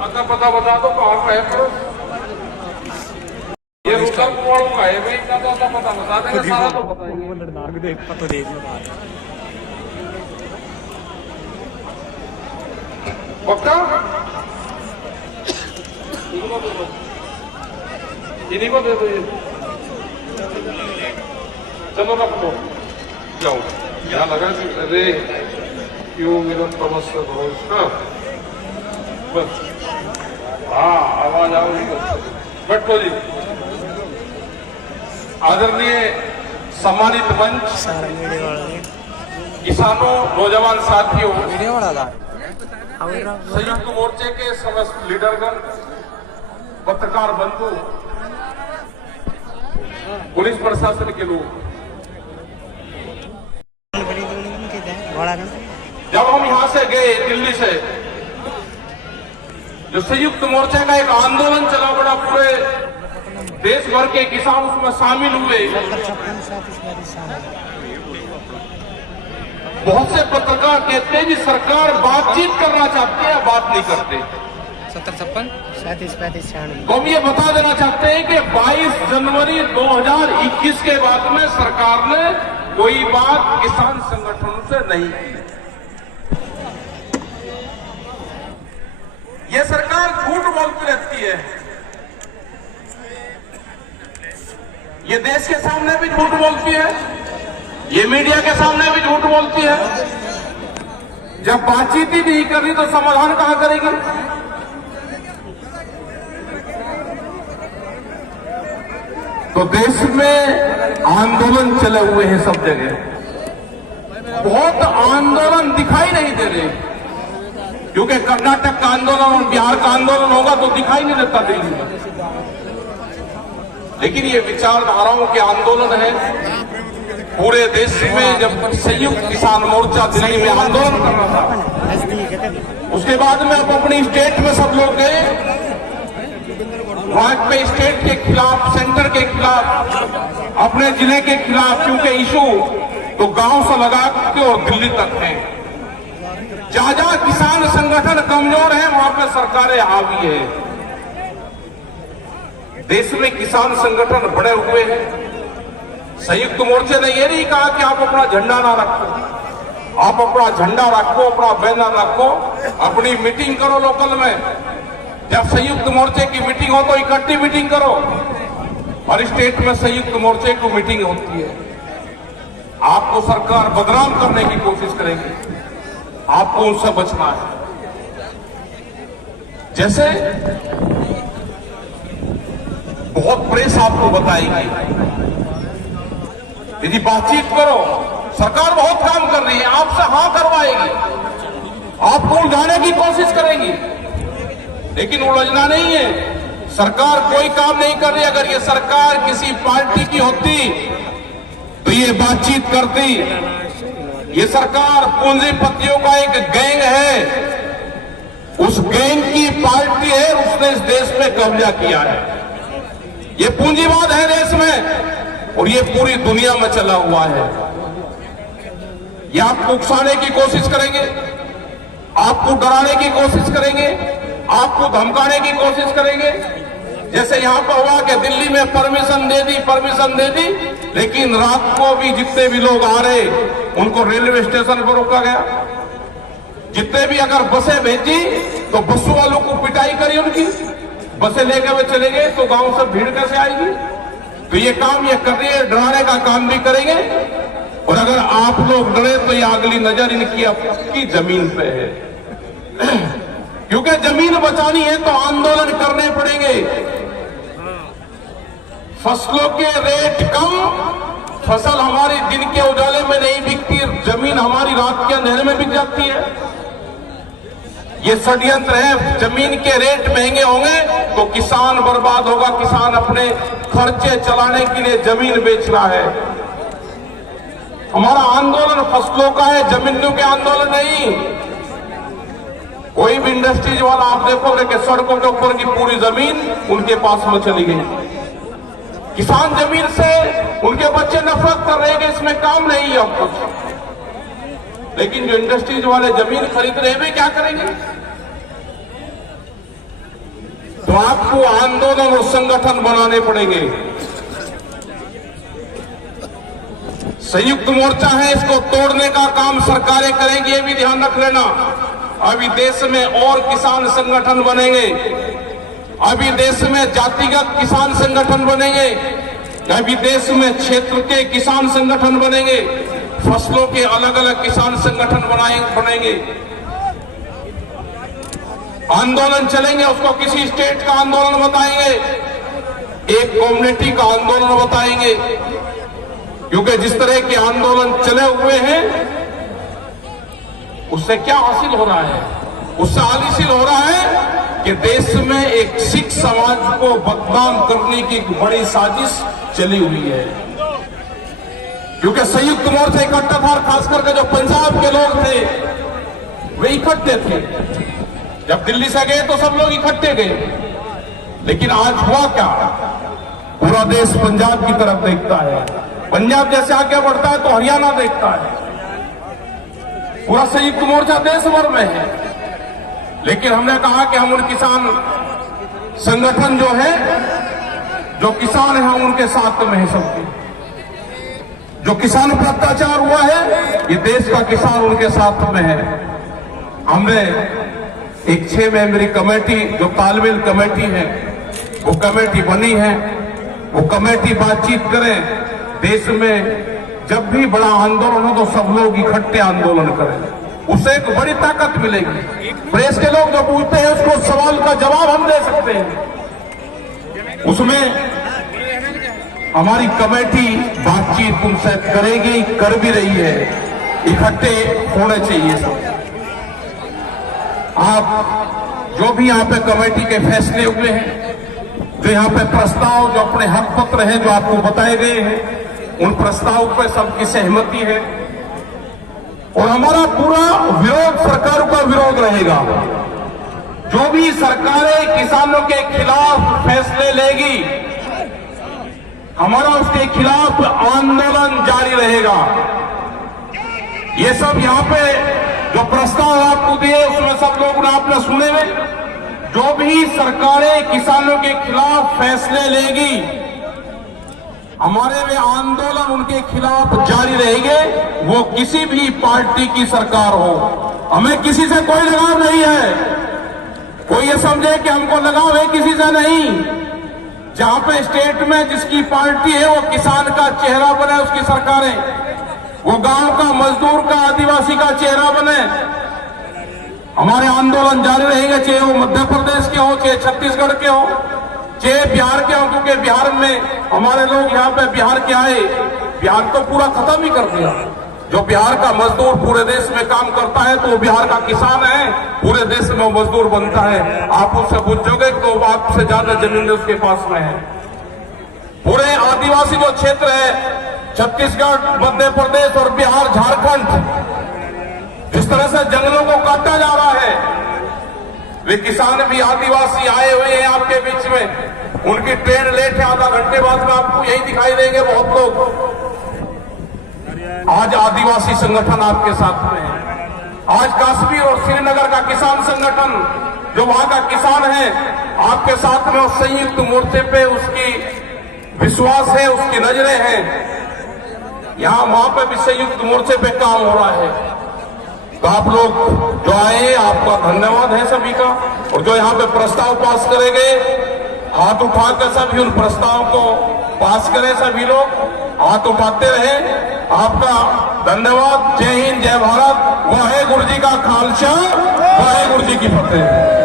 अगर पता बता दो कहाँ का है करो। ये रुद्र कुमार का है भाई, इतना तो पता बता देंगे, सारा तो बताएंगे। पक्का इन्हीं को दे दो ये। चलो रख दो, जाओ यहाँ लगा। अरे क्यों मिलन समस्या करो इसका, बस हाँ आवाज आओगी। बैठो जी। आदरणीय सम्मानित मंच, किसानों, नौजवान साथियों, संयुक्त मोर्चे के समस्त लीडरगण, पत्रकार बंधु, पुलिस प्रशासन के लोग, जब हम यहां से गए दिल्ली से, जो संयुक्त मोर्चे का एक आंदोलन चला बड़ा, पूरे देश भर के किसान उसमें शामिल हुए। बहुत से पत्रकार कहते हैं कि सरकार बातचीत करना चाहती है, बात नहीं करते। 70-56 तो हम ये बता देना चाहते हैं कि 22 जनवरी 2021 के बाद में सरकार ने कोई बात किसान संगठनों से नहीं की। ये सरकार झूठ बोलती रहती है, ये देश के सामने भी झूठ बोलती है, ये मीडिया के सामने भी झूठ बोलती है। जब बातचीत ही नहीं कर रही तो समाधान कहां करेगी? तो देश में आंदोलन चले हुए हैं सब जगह, बहुत आंदोलन दिखाई नहीं दे रहे, क्योंकि कर्नाटक का आंदोलन और बिहार का आंदोलन होगा तो दिखाई नहीं देता दिल्ली में। लेकिन ये विचारधाराओं के आंदोलन है पूरे देश में। जब संयुक्त किसान मोर्चा दिल्ली में आंदोलन कर रहा था, उसके बाद में अब अपनी स्टेट में सब लोग गए, वहां पे स्टेट के खिलाफ, सेंटर के खिलाफ, अपने जिले के खिलाफ, क्योंकि इशू तो गांव से लगा के और दिल्ली तक है। जहां जहां किसान संगठन कमजोर है वहां पे सरकारें हावी है। देश में किसान संगठन बड़े हुए हैं। संयुक्त मोर्चे ने यह नहीं कहा कि आप अपना झंडा ना रखो, आप अपना झंडा रखो, अपना बैनर रखो, अपनी मीटिंग करो लोकल में। जब संयुक्त मोर्चे की मीटिंग हो तो इकट्ठी मीटिंग करो, और स्टेट में संयुक्त मोर्चे की मीटिंग होती है। आपको सरकार बदनाम करने की कोशिश करेगी, आपको उनसे बचना है। जैसे बहुत प्रेस आपको बताएगी, यदि बातचीत करो, सरकार बहुत काम कर रही है, आपसे हाँ करवाएगी, आपको उलझाने की कोशिश करेगी, लेकिन उलझना नहीं है। सरकार कोई काम नहीं कर रही। अगर ये सरकार किसी पार्टी की होती तो ये बातचीत करती। ये सरकार पूंजीपतियों का एक गैंग है, उस गैंग की पार्टी है, उसने इस देश में कब्जा किया है। ये पूंजीवाद है देश में, और ये पूरी दुनिया में चला हुआ है। ये आपको उकसाने की कोशिश करेंगे, आपको डराने की कोशिश करेंगे, आपको धमकाने की कोशिश करेंगे। जैसे यहां पर हुआ कि दिल्ली में परमिशन दे दी, लेकिन रात को भी जितने भी लोग आ रहे उनको रेलवे स्टेशन पर रोका गया। जितने भी अगर बसें भेजी तो बसों वालों को पिटाई करी उनकी, बसें लेकर वे चले गए तो गांव से भीड़ कैसे आएगी? तो ये काम ये कर रही है, डराने का काम भी करेंगे। और अगर आप लोग डरे तो ये अगली नजर इनकी आपकी जमीन पे है, क्योंकि जमीन बचानी है तो आंदोलन करने पड़ेंगे। फसलों के रेट कम, फसल हमारी दिन के उजाले में नहीं बिकती, जमीन हमारी रात के अंधेरे में बिक जाती है। ये षड्यंत्र है। जमीन के रेट महंगे होंगे तो किसान बर्बाद होगा। किसान अपने खर्चे चलाने के लिए जमीन बेच रहा है। हमारा आंदोलन फसलों का है, जमीनों के आंदोलन नहीं। कोई भी इंडस्ट्रीज वाला आप देखोगे कि सड़कों के ऊपर की पूरी जमीन उनके पास में चली गई। किसान जमीन से उनके बच्चे नफरत कर रहे हैं कि इसमें काम नहीं है अब कुछ। लेकिन जो इंडस्ट्रीज वाले जमीन खरीद रहे हैं वे क्या करेंगे? तो आपको आंदोलन और संगठन बनाने पड़ेंगे। संयुक्त मोर्चा है, इसको तोड़ने का काम सरकारें करेंगी, ये भी ध्यान रख लेना। अभी देश में और किसान संगठन बनेंगे, अभी देश में जातिगत किसान संगठन बनेंगे, अभी देश में क्षेत्र के किसान संगठन बनेंगे, फसलों के अलग अलग किसान संगठन बनेंगे, आंदोलन चलेंगे। उसको किसी स्टेट का आंदोलन बताएंगे, एक कम्युनिटी का आंदोलन बताएंगे, क्योंकि जिस तरह के आंदोलन चले हुए हैं उससे क्या हासिल हो रहा है? उससे हासिल हो रहा है कि देश में एक सिख समाज को बदनाम करने की एक बड़ी साजिश चली हुई है। क्योंकि संयुक्त मोर्चा इकट्ठा था, खास करके जो पंजाब के लोग थे वे इकट्ठे थे। जब दिल्ली से गए तो सब लोग इकट्ठे गए, लेकिन आज हुआ क्या? पूरा देश पंजाब की तरफ देखता है, पंजाब जैसे आगे बढ़ता है तो हरियाणा देखता है, पूरा संयुक्त मोर्चा देश भर में है। लेकिन हमने कहा कि हम उन किसान संगठन जो है, जो किसान है, हम उनके साथ में है। सबके जो किसान पर अत्याचार हुआ है, ये देश का किसान उनके साथ में है। हमने एक 6 मेंबरी कमेटी, जो तालमेल कमेटी है, वो कमेटी बनी है। वो कमेटी बातचीत करें, देश में जब भी बड़ा आंदोलन हो तो सब लोग इकट्ठे आंदोलन करें, उससे एक बड़ी ताकत मिलेगी। प्रेस के लोग जो पूछते हैं उसको सवाल का जवाब हम दे सकते हैं। उसमें हमारी कमेटी बातचीत उनसे करेगी, कर भी रही है। इकट्ठे होने चाहिए सब। आप जो भी यहाँ पे कमेटी के फैसले हुए हैं, जो यहाँ पे प्रस्ताव, जो अपने हक पत्र हैं जो आपको बताए गए हैं, उन प्रस्ताव पर सबकी सहमति है। और हमारा पूरा विरोध सरकार का विरोध रहेगा। जो भी सरकारें किसानों के खिलाफ फैसले लेगी, हमारा उसके खिलाफ आंदोलन जारी रहेगा। ये सब यहाँ पे जो प्रस्ताव आपको दिए उसमें सब लोग आपने सुने हुए। जो भी सरकारें किसानों के खिलाफ फैसले लेगी, हमारे में आंदोलन उनके खिलाफ जारी रहेंगे, वो किसी भी पार्टी की सरकार हो। हमें किसी से कोई लगाव नहीं है। कोई ये समझे कि हमको लगाव है किसी से नहीं। जहां पे स्टेट में जिसकी पार्टी है वो किसान का चेहरा बने, उसकी सरकारें, वो गांव का, मजदूर का, आदिवासी का चेहरा बने। हमारे आंदोलन जारी रहेंगे, चाहे वो मध्य प्रदेश के हो, चाहे छत्तीसगढ़ के हो, चाहे बिहार के हो। क्योंकि बिहार में हमारे लोग यहाँ पे बिहार के आए, बिहार तो पूरा खत्म ही कर दिया। जो बिहार का मजदूर पूरे देश में काम करता है तो वो बिहार का किसान है, पूरे देश में वो मजदूर बनता है। आप उससे पूछोगे तो आपसे ज्यादा जमीन उसके पास में है। पूरे आदिवासी जो क्षेत्र है, छत्तीसगढ़, मध्य प्रदेश और बिहार, झारखंड, जिस तरह से जंगलों को काटा जा रहा है, वे किसान भी आदिवासी आए हुए हैं आपके बीच में। उनकी ट्रेन लेट है, आधा घंटे बाद में आपको यही दिखाई देंगे बहुत लोग। आज आदिवासी संगठन आपके साथ में है। आज कश्मीर और श्रीनगर का किसान संगठन, जो वहां का किसान है, आपके साथ में उस संयुक्त मोर्चे पे उसकी विश्वास है, उसकी नजरें हैं। यहां वहां पे भी संयुक्त मोर्चे पे काम हो रहा है। तो आप लोग जो आए, आपका धन्यवाद है सभी का। और जो यहाँ पे प्रस्ताव पास करेंगे, हाथ उठाकर सभी उन प्रस्ताव को पास करें। सभी लोग हाथ उठाते रहे। आपका धन्यवाद। जय हिंद, जय भारत। वाहेगुरु जी का खालसा, वाहेगुरु जी की फतेह।